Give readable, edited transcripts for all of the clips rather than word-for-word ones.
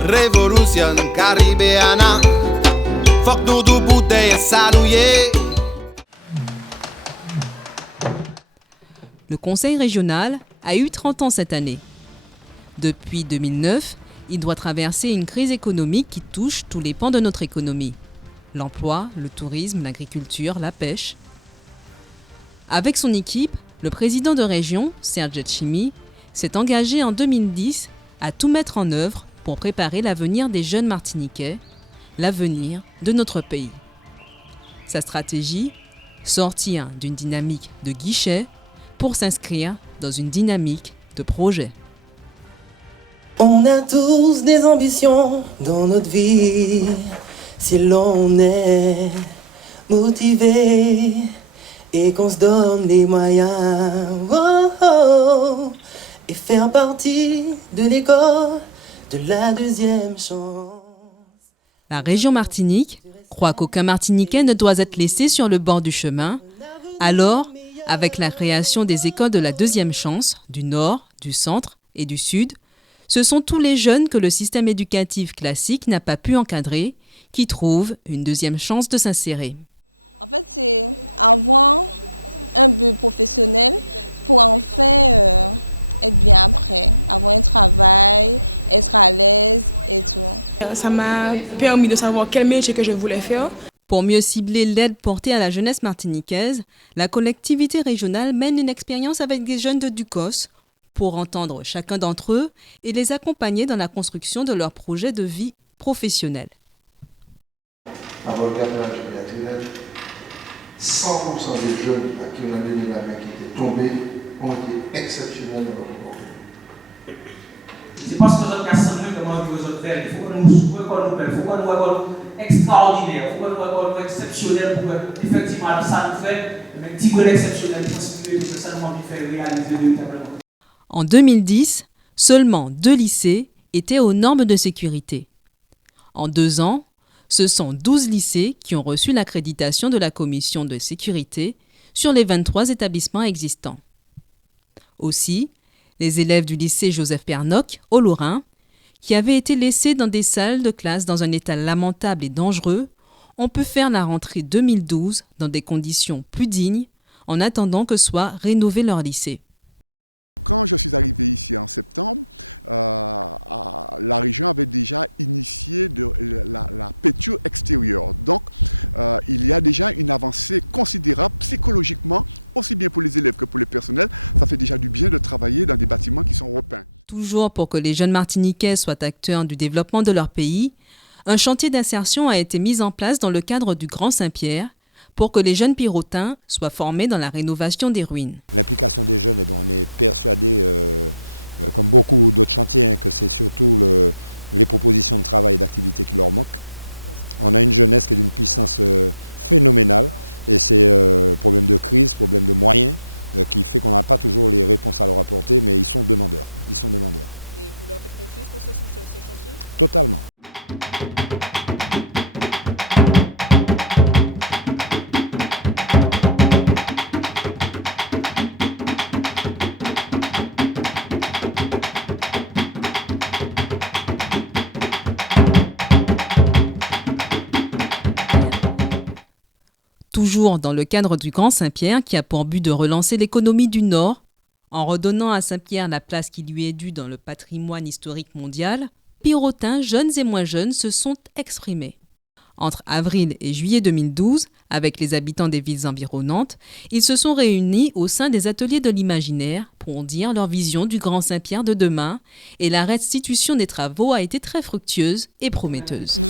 Révolution caribéana, faut que nous deux bouteilles saluer. Le Conseil régional a eu 30 ans cette année. Depuis 2009, il doit traverser une crise économique qui touche tous les pans de notre économie. L'emploi, le tourisme, l'agriculture, la pêche. Avec son équipe, le président de région, Serge Etchimi, s'est engagé en 2010 à tout mettre en œuvre pour préparer l'avenir des jeunes Martiniquais, l'avenir de notre pays. Sa stratégie, sortir d'une dynamique de guichet pour s'inscrire dans une dynamique de projet. On a tous des ambitions dans notre vie, si l'on est motivé et qu'on se donne les moyens, et faire partie de l'école de la deuxième chance. La région Martinique croit qu'aucun Martiniquais ne doit être laissé sur le bord du chemin. Alors, avec la création des écoles de la deuxième chance, du Nord, du Centre et du Sud, ce sont tous les jeunes que le système éducatif classique n'a pas pu encadrer qui trouvent une deuxième chance de s'insérer. Ça m'a permis de savoir quel métier que je voulais faire. Pour mieux cibler l'aide portée à la jeunesse martiniquaise, la collectivité régionale mène une expérience avec des jeunes de Ducos pour entendre chacun d'entre eux et les accompagner dans la construction de leur projet de vie professionnelle. Avant le gardien de 100% des jeunes à qui on a donné la main qui étaient tombés ont été exceptionnels dans leur comportement. C'est parce que notre casse comment vous autres faire. Il faut que nous soyons extraordinaire, il faut que nous soyons exceptionnels pour effectivement ça nous fait un petit peu exceptionnel pour que ça nous fait réaliser véritablement. En 2010, seulement 2 lycées étaient aux normes de sécurité. En 2 ans, ce sont 12 lycées qui ont reçu l'accréditation de la commission de sécurité sur les 23 établissements existants. Aussi, les élèves du lycée Joseph Pernock, au Lorrain, qui avaient été laissés dans des salles de classe dans un état lamentable et dangereux, ont pu faire la rentrée 2012 dans des conditions plus dignes en attendant que soit rénové leur lycée. Toujours pour que les jeunes Martiniquais soient acteurs du développement de leur pays, un chantier d'insertion a été mis en place dans le cadre du Grand Saint-Pierre pour que les jeunes Pirotins soient formés dans la rénovation des ruines. Toujours dans le cadre du Grand Saint-Pierre qui a pour but de relancer l'économie du Nord, en redonnant à Saint-Pierre la place qui lui est due dans le patrimoine historique mondial, Pirotins, jeunes et moins jeunes, se sont exprimés. Entre avril et juillet 2012, avec les habitants des villes environnantes, ils se sont réunis au sein des ateliers de l'imaginaire pour dire leur vision du Grand Saint-Pierre de demain, et la restitution des travaux a été très fructueuse et prometteuse.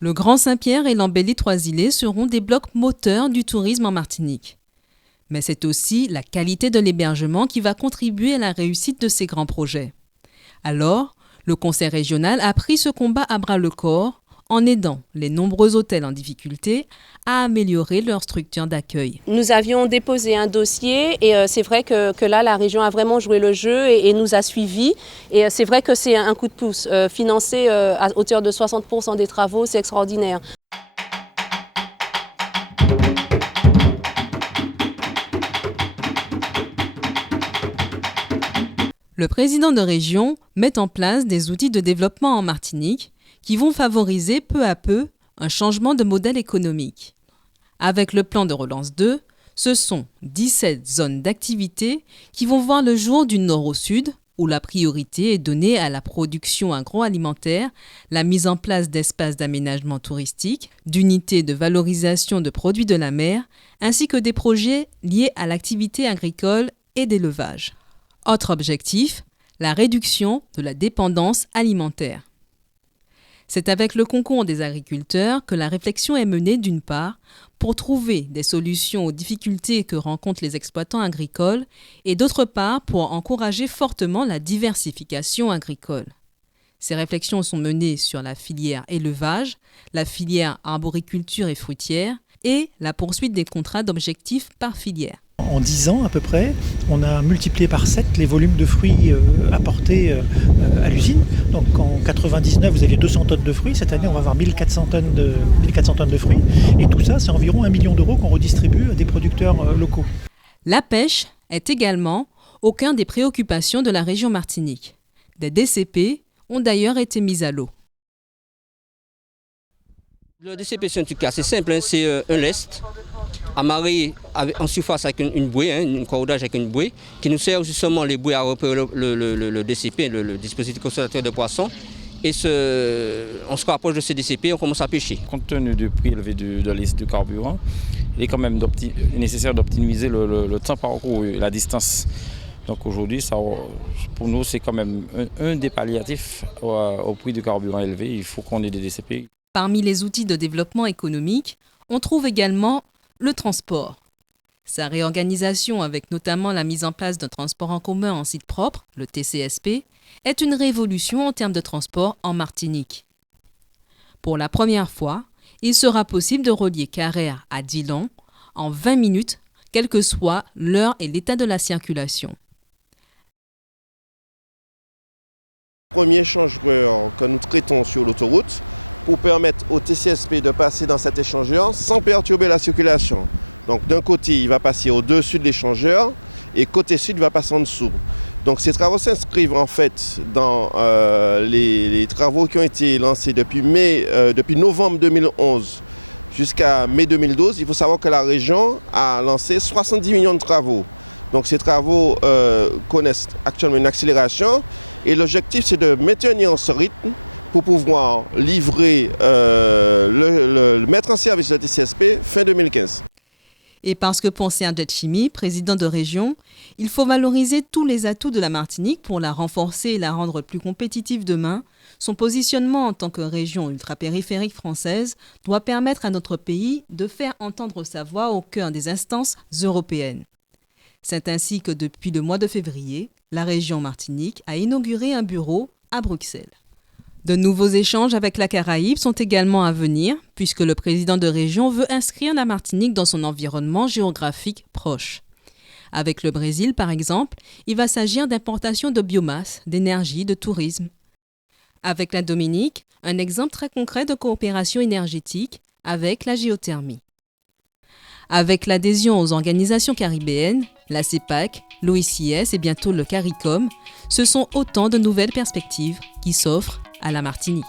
Le Grand Saint-Pierre et l'Embellie-Trois-Îlets seront des blocs moteurs du tourisme en Martinique. Mais c'est aussi la qualité de l'hébergement qui va contribuer à la réussite de ces grands projets. Alors, le Conseil régional a pris ce combat à bras-le-corps en aidant les nombreux hôtels en difficulté à améliorer leur structure d'accueil. Nous avions déposé un dossier et c'est vrai que là, la région a vraiment joué le jeu et nous a suivis. Et c'est vrai que c'est un coup de pouce. Financé à hauteur de 60% des travaux, c'est extraordinaire. Le président de région met en place des outils de développement en Martinique qui vont favoriser peu à peu un changement de modèle économique. Avec le plan de relance 2, ce sont 17 zones d'activité qui vont voir le jour du nord au sud, où la priorité est donnée à la production agroalimentaire, la mise en place d'espaces d'aménagement touristique, d'unités de valorisation de produits de la mer, ainsi que des projets liés à l'activité agricole et d'élevage. Autre objectif, la réduction de la dépendance alimentaire. C'est avec le concours des agriculteurs que la réflexion est menée d'une part pour trouver des solutions aux difficultés que rencontrent les exploitants agricoles et d'autre part pour encourager fortement la diversification agricole. Ces réflexions sont menées sur la filière élevage, la filière arboriculture et fruitière et la poursuite des contrats d'objectifs par filière. En 10 ans à peu près, on a multiplié par 7 les volumes de fruits apportés à l'usine. Donc en 99, vous aviez 200 tonnes de fruits. Cette année, on va avoir 1400 tonnes de fruits. Et tout ça, c'est environ 1 million d'euros qu'on redistribue à des producteurs locaux. La pêche est également au cœur des préoccupations de la région Martinique. Des DCP ont d'ailleurs été mises à l'eau. Le DCP, c'est un truc assez simple, hein. C'est un lest amarré en surface avec une bouée, une cordage avec une bouée, qui nous sert justement les bouées à repérer le DCP, le dispositif consommateur de poissons. Et on se rapproche de ces DCP, on commence à pêcher. Compte tenu du prix élevé de liste de carburant, il est quand même nécessaire d'optimiser le temps parcouru et la distance. Donc aujourd'hui, pour nous, c'est quand même un des palliatifs au prix du carburant élevé. Il faut qu'on ait des DCP. Parmi les outils de développement économique, on trouve également le transport. Sa réorganisation, avec notamment la mise en place d'un transport en commun en site propre, le TCSP, est une révolution en termes de transport en Martinique. Pour la première fois, il sera possible de relier Carrère à Dillon en 20 minutes, quelle que soit l'heure et l'état de la circulation. Et parce que pour Serge Chimi, président de région, il faut valoriser tous les atouts de la Martinique pour la renforcer et la rendre plus compétitive demain, son positionnement en tant que région ultrapériphérique française doit permettre à notre pays de faire entendre sa voix au cœur des instances européennes. C'est ainsi que depuis le mois de février, la région Martinique a inauguré un bureau à Bruxelles. De nouveaux échanges avec la Caraïbe sont également à venir, puisque le président de région veut inscrire la Martinique dans son environnement géographique proche. Avec le Brésil, par exemple, il va s'agir d'importation de biomasse, d'énergie, de tourisme. Avec la Dominique, un exemple très concret de coopération énergétique avec la géothermie. Avec l'adhésion aux organisations caribéennes, la CEPAC, l'OICS et bientôt le CARICOM, ce sont autant de nouvelles perspectives qui s'offrent à la Martinique.